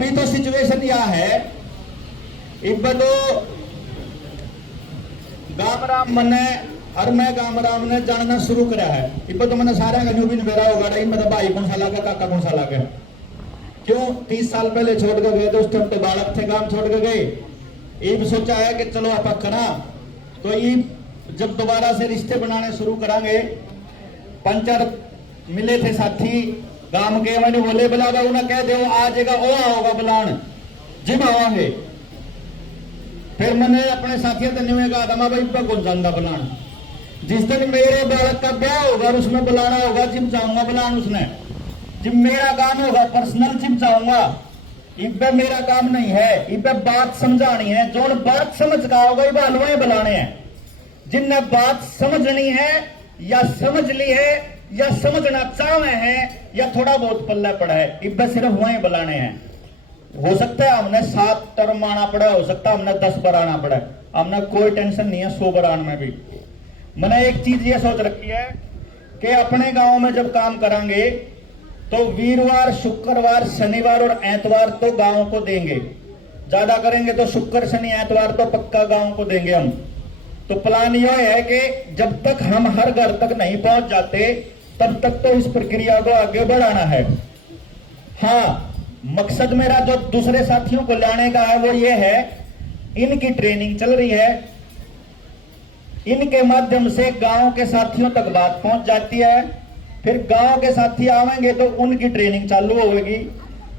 अभी तो सिचुएशन यह है, इब तो गामराम मने और मैं गामराम ने जानना शुरू करा है। इब तो मैंने सारा का न्यूबिन बेरा होगा नहीं, मतलब भाई कौन सा लगा, काका कौन सा लगा। क्यों 30 साल पहले छोड़ के गए, दोस्त हम तो बालक थे, गांव छोड़ के गए। इब सोचा है कि चलो आप करा, तो ये जब दोबारा से रिश्ते बनाने शुरू करांगे। पंचर मिले थे साथी गांव के, मैंने बोले बुलावा उन्हें कह दो आ जाएगा, ओ आओगा बुलान जिम आवांगे। फिर मैंने अपने साथियों से नहीं कहा था मैं भाई पर कौन जानता बुलान, जिस दिन मेरे बालक का ब्याह होगा और उसमें बुलाना होगा जिम जाऊंगा बुलान उसने। जिम मेरा काम होगा पर्सनल जिम जाऊंगा, इब्बे मेरा काम नहीं है। इब्बे बात समझानी है, जो बात समझ का होगा ये बालुए बुलाने हैं। जिनने बात समझनी है या समझ ली है या समझना चाहे हैं या थोड़ा बहुत पल्ला पड़ा है, इब्बे सिर्फ वही बुलाने हैं। हो सकता है हमने 7 टर्म आना पड़ा, हो सकता है हमने 10 बार आना पड़ा, हमने कोई टेंशन नहीं है 100 बार आने में भी। मैंने एक चीज ये सोच रखी है कि अपने गांव में जब काम करेंगे तो वीरवार, शुक्रवार, शनिवार और एतवार तो गांव को देंगे। ज्यादा करेंगे तो शुक्र, शनि, एतवार तो पक्का गांव को देंगे हम। तो प्लान यह है कि जब तक हम हर घर तक नहीं पहुंच जाते तब तक तो इस प्रक्रिया को आगे बढ़ाना है। हाँ, मकसद मेरा जो दूसरे साथियों को लाने का है वो ये है, इनकी ट्रेनिंग चल रही है, इनके माध्यम से गांव के साथियों तक बात पहुंच जाती है। फिर गांव के साथी आवेंगे तो उनकी ट्रेनिंग चालू होगी।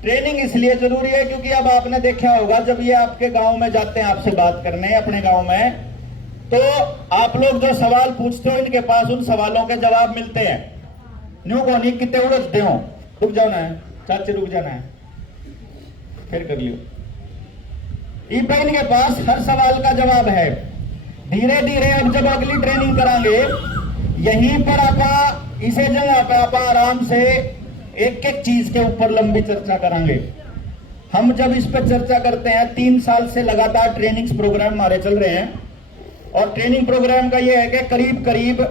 ट्रेनिंग इसलिए जरूरी है क्योंकि अब आपने देखा होगा जब ये आपके गांव में जाते हैं आपसे बात करने अपने गांव में, तो आप लोग जो सवाल पूछते हो इनके पास उन सवालों के जवाब मिलते हैं। न्यू को नहीं कितने उड़ते हो, रुक जाना है चाची, रुक जाना है, फिर कर लियो। इनके पास हर सवाल का जवाब है। धीरे धीरे अब जब अगली ट्रेनिंग करांगे यहीं पर आपा इसे जगह पे आप आराम से एक एक चीज के ऊपर लंबी चर्चा करेंगे। हम जब इस पर चर्चा करते हैं, 3 साल से लगातार ट्रेनिंग्स प्रोग्राम हमारे चल रहे हैं और ट्रेनिंग प्रोग्राम का यह है कि करीब करीब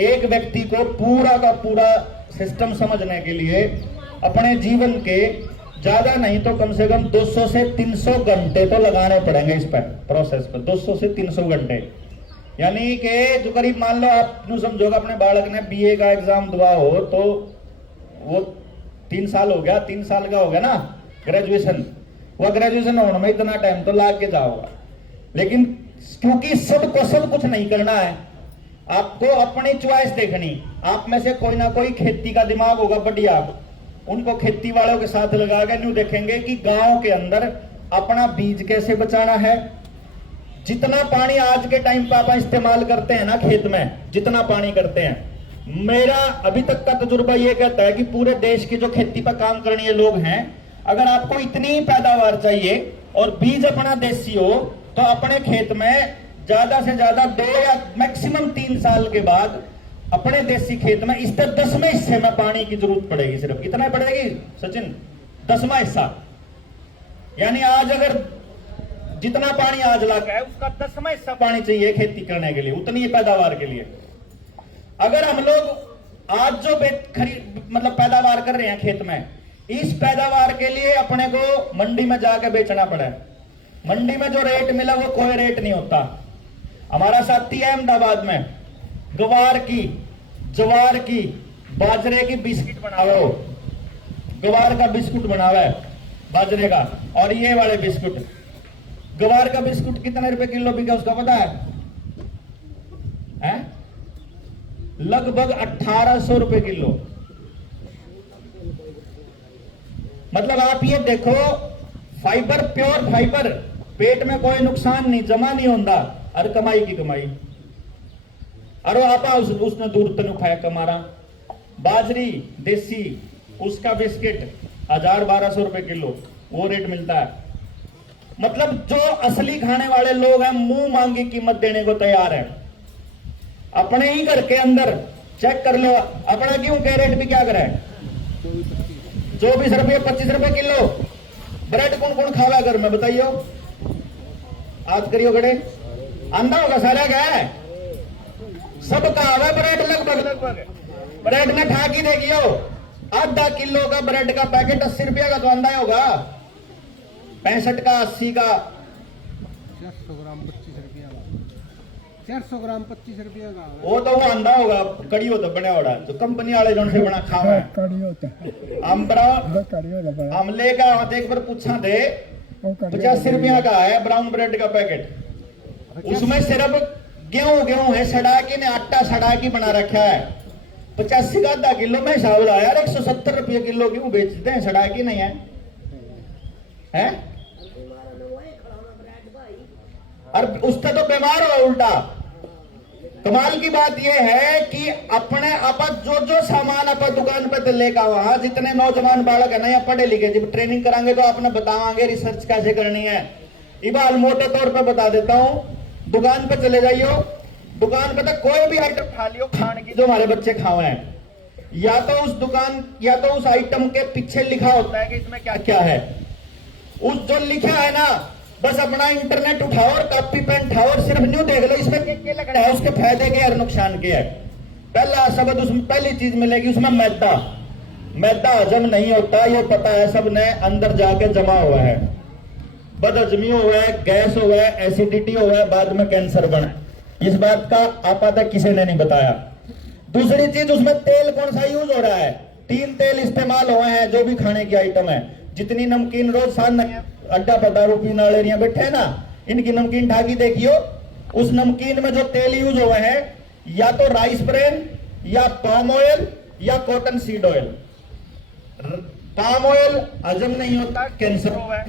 एक व्यक्ति को पूरा का पूरा सिस्टम समझने के लिए अपने जीवन के ज्यादा नहीं तो कम से कम 200 से 300 घंटे तो लगाने पड़ेंगे इस पर प्रोसेस पर। 200 से 300 घंटे यानी कि जो करीब मान लो आप यूं समझोगे अपने बालक ने बीए का एग्जाम दुआ हो तो वो 3 साल हो गया, 3 साल का हो गया ना ग्रेजुएशन, वो ग्रेजुएशन होने में इतना टाइम तो लाग के जाओगा। लेकिन क्योंकि सबको सब कुछ नहीं करना है, आपको अपनी चॉइस देखनी। आप में से कोई ना कोई खेती का दिमाग होगा बढ़िया, उनको खेती वालों के साथ लगा के न्यू देखेंगे कि गांव के अंदर अपना बीज कैसे बचाना है। जितना पानी आज के टाइम पर आप इस्तेमाल करते हैं ना खेत में, जितना पानी करते हैं, मेरा अभी तक का तजुर्बा यह कहता है कि पूरे देश की जो खेती पर काम करने लोग हैं, अगर आपको इतनी पैदावार चाहिए और बीज अपना देसी हो तो अपने खेत में ज्यादा से ज्यादा 2 या मैक्सिमम 3 साल के बाद अपने देसी खेत में इससे 10वें हिस्से में पानी की जरूरत पड़ेगी। सिर्फ कितना पड़ेगी सचिन? 10वां हिस्सा। यानी आज अगर जितना पानी आज लगा है उसका 10वां हिस्सा पानी चाहिए खेती करने के लिए, उतनी पैदावार के लिए। अगर हम लोग आज जो मतलब पैदावार कर रहे हैं खेत में, इस पैदावार के लिए अपने को मंडी में जाकर बेचना पड़ा। मंडी में जो रेट मिला वो कोई रेट नहीं होता। हमारा साथी है अहमदाबाद में, गवार की, जवार की, बाजरे की बिस्किट बनावे हो, गवार का बिस्कुट बनावा है बाजरे का। और ये वाले बिस्कुट, गवार का बिस्कुट कितने रुपए किलो बिका उसका पता है? लगभग 1800 रुपए किलो। मतलब आप ये देखो, फाइबर, प्योर फाइबर, पेट में कोई नुकसान नहीं, जमा नहीं होता, और कमाई की कमाई। और आपा उसने दूर तक खाया कमारा। बाजरी देसी, उसका बिस्किट 1000-1200 रुपए किलो वो रेट मिलता है। मतलब जो असली खाने वाले लोग हैं मुंह मांगी कीमत देने को तैयार है। अपने ही घर के अंदर चेक कर लो, अपना क्यों के रेट भी क्या करे, 24 रुपये 25 रुपए किलो। ब्रेड कौन कौन खावा घर में बताइयो? आज करियो गड़े आंदा होगा सारा क्या है, सबका आवा ब्रेड लगभग ब्रेड ने ठाकी देखियो, आधा किलो का ब्रेड का पैकेट 80 रुपया का तो आंदा होगा। 65 का, 80 का, 400 ग्राम 25 रुपया का, 400 ग्राम 25 रुपया का। वो तो वो आंदा होगा, कड़ी हो तो बने होड़ा तो कंपनी वाले जोन से बना खावा है। कड़ी होता है, हम ब्राउन कड़ी होता है, हम लेगा एक बार पूछा थे, 85 रुपया का है ब्राउन ब्रेड का पैकेट। उसमें सिर्फ गेहूं है, सड़ा के ने आटा सड़ा के बना रखा है। 85 का आधा किलो में हिसाब लाया यार, 170 रुपये किलो गेहूं बेचते हैं, सड़ा के नहीं है, हैं? और उससे तो बीमार हो उल्टा। कमाल की बात यह है कि अपने जो सामान आप दुकान पे लेकर वहां, जितने नौजवान बालक है ना या पढ़े लिखे, जब ट्रेनिंग करांगे तो आपने बतावांगे रिसर्च कैसे करनी है। इबाल मोटे तौर पे बता देता हूं, दुकान पे चले जाइयो, दुकान पे तो कोई भी आइटम खा लियो खाने की जो हमारे बच्चे खावे हैं, या तो उस दुकान या तो उस आइटम के पीछे लिखा होता है कि इसमें क्या क्या है। उस जो लिखा है ना, बस अपना इंटरनेट उठाओ और कॉपी पेन उठाओ और सिर्फ न्यू देख लो इसमें क्या लग रहा है, उसके फायदे के और नुकसान के है। पहला शब्द उसमें पहली चीज मिलेगी उसमें मैदा। मैदा हजम नहीं होता, ये पता है सबने, अंदर जाके जमा हुआ है, बदहजमी हुआ है, गैस हुआ है, एसिडिटी हुआ है, बाद में कैंसर बना। इस बात का आपा तक किसी ने नहीं बताया। दूसरी चीज उसमें तेल कौन सा यूज हो रहा है, 3 तेल इस्तेमाल हुए हैं जो भी खाने की आइटम है। जितनी नमकीन रोज शाम अड्डा पदारू पीने वाले बैठे है ना, इनकी नमकीन ढाकी देखियो, उस नमकीन में जो तेल यूज हुए हैं या तो राइस ब्रेन या पाम ऑयल या cotton seed oil. Palm oil हजम नहीं होता, कैंसर हुआ है,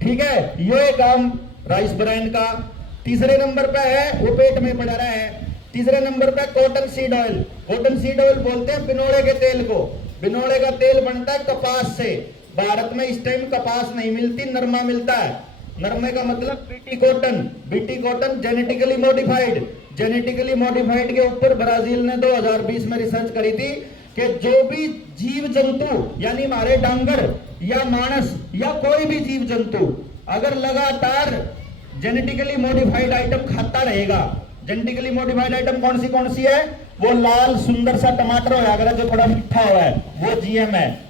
ठीक है, ये काम राइस ब्रेन का। तीसरे नंबर पे है, वो पेट में पड़ रहा है, तीसरे नंबर पे cotton seed oil. Cotton seed oil बोलते हैं बिनोड़े के तेल को। बिनोड़े का तेल बनता है कपास से। भारत में इस टाइम कपास नहीं मिलती, नरमा मिलता है। नरमे का मतलब BT cotton. BT cotton genetically modified. Genetically modified के ऊपर ब्राजील ने 2020 में रिसर्च करी थी कि जो भी जीव जंतु यानी हमारे डांगर या मानस या कोई भी जीव जंतु अगर लगातार जेनेटिकली मॉडिफाइड आइटम खाता रहेगा, जेनेटिकली मॉडिफाइड आइटम कौन सी है, वो लाल सुंदर सा टमाटर होया अगर जो थोड़ा मीठा हुआ है वो जीएम है।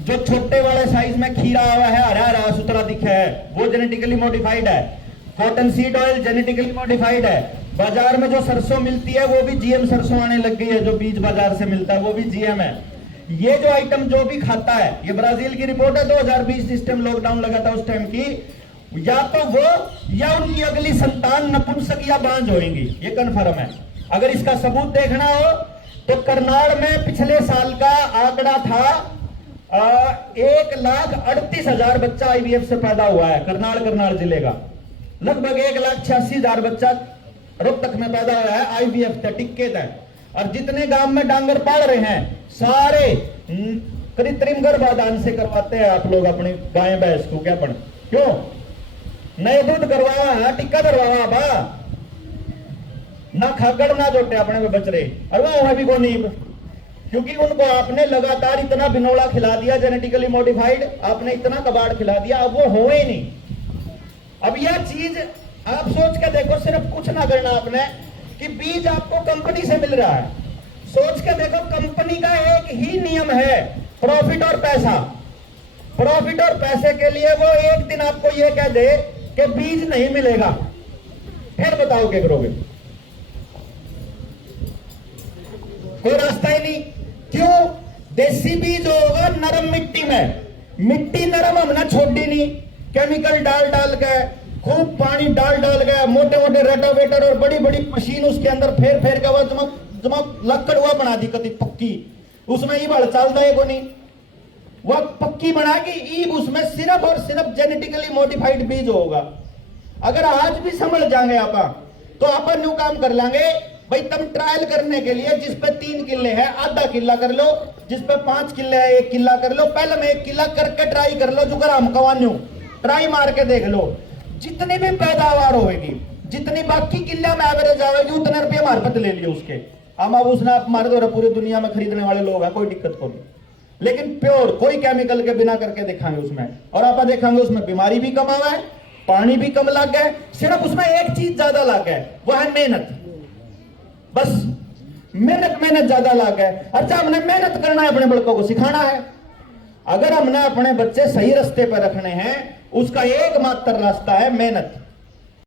जो छोटे वाले साइज में खीरा हुआ है, हरा हरा सुतरा दिखा है, वो जेनेटिकली मॉडिफाइड है। Cotton seed oil genetically modified है। बाजार में जो सरसों मिलती है वो भी जीएम सरसों आने लग गई है, जो बीज बाजार से मिलता है वो भी जीएम है। ये जो आइटम जो भी खाता है, ये ब्राजील की रिपोर्ट है 2020 जिस टाइम लॉकडाउन लगा था उस टाइम की, या तो वो या उनकी अगली संतान नपुंसक या बांझ होंगी, ये कन्फर्म है। अगर इसका सबूत देखना हो तो करनाल में पिछले साल का आंकड़ा था 1,38,000 बच्चा आईवीएफ से पैदा हुआ है। करनाल जिले का लगभग 1,86,000 बच्चा रोहतक में पैदा हुआ है आईवीएफ से, टिक्के थे। और जितने गांव में डांगर पाल रहे हैं सारे कृत्रिम गर्भाधान से करवाते हैं आप लोग अपनी गाय भैंस को। क्या पढ़ क्यों नए दूध करवाया, टिक्का करवाया बा ना खागड़ ना जोटे अपने में बच रहे, और वो भी को नहीं, क्योंकि उनको आपने लगातार इतना बिनोला खिला दिया जेनेटिकली मॉडिफाइड, आपने इतना कबाड़ खिला दिया, अब वो हो ही नहीं। अब यह चीज आप सोच के देखो, सिर्फ कुछ ना करना आपने कि बीज आपको कंपनी से मिल रहा है। सोच के देखो, कंपनी का एक ही नियम है, प्रॉफिट और पैसा। प्रॉफिट और पैसे के लिए वो एक दिन आपको यह कह दे कि बीज नहीं मिलेगा, फिर बताओ क्या करोगे? कोई रास्ता ही नहीं। क्यों? देसी बीज होगा नरम मिट्टी में, मिट्टी नरम हमने छोड़ी नहीं, केमिकल डाल के खूब पानी डाल के मोटे मोटे रेटावेटर और बड़ी बड़ी मशीन उसके अंदर फेर के वो जमा लक्कड़ हुआ बना दी कभी पक्की, उसमें ये बड़ चलता है को नहीं, वह पक्की बना के ईब उसमें सिर्फ और सिर्फ जेनेटिकली मॉडिफाइड बीज होगा। अगर आज भी समझ जाएंगे आप तो अपन न्यू काम कर लेंगे भाई। तुम ट्रायल करने के लिए जिस पे 3 किले है आधा किला कर लो, जिस पे 5 किले है 1 किला कर लो। पहले में 1 किला करके ट्राई कर लो, जो कर हम कवान्यू ट्राई मार के देख लो, जितनी भी पैदावार होगी, जितनी बाकी किले में एवरेज आएगी उतने रुपये हमारे पत ले लिए उसके। हम अब उसने आप मार दो, पूरी दुनिया में खरीदने वाले लोग हैं, कोई दिक्कत को नहीं, लेकिन प्योर कोई केमिकल के बिना करके दिखाएंगे उसमें, और आप देखेंगे उसमें बीमारी भी कम आवा है, पानी भी कम लग गए, सिर्फ उसमें एक चीज ज्यादा लग गए, वो है मेहनत। बस मेहनत ज्यादा लग गए। अच्छा, हमने मेहनत करना है, अपने बड़कों को सिखाना है। अगर हमने अपने बच्चे सही रास्ते पर रखने हैं, उसका एकमात्र रास्ता है मेहनत।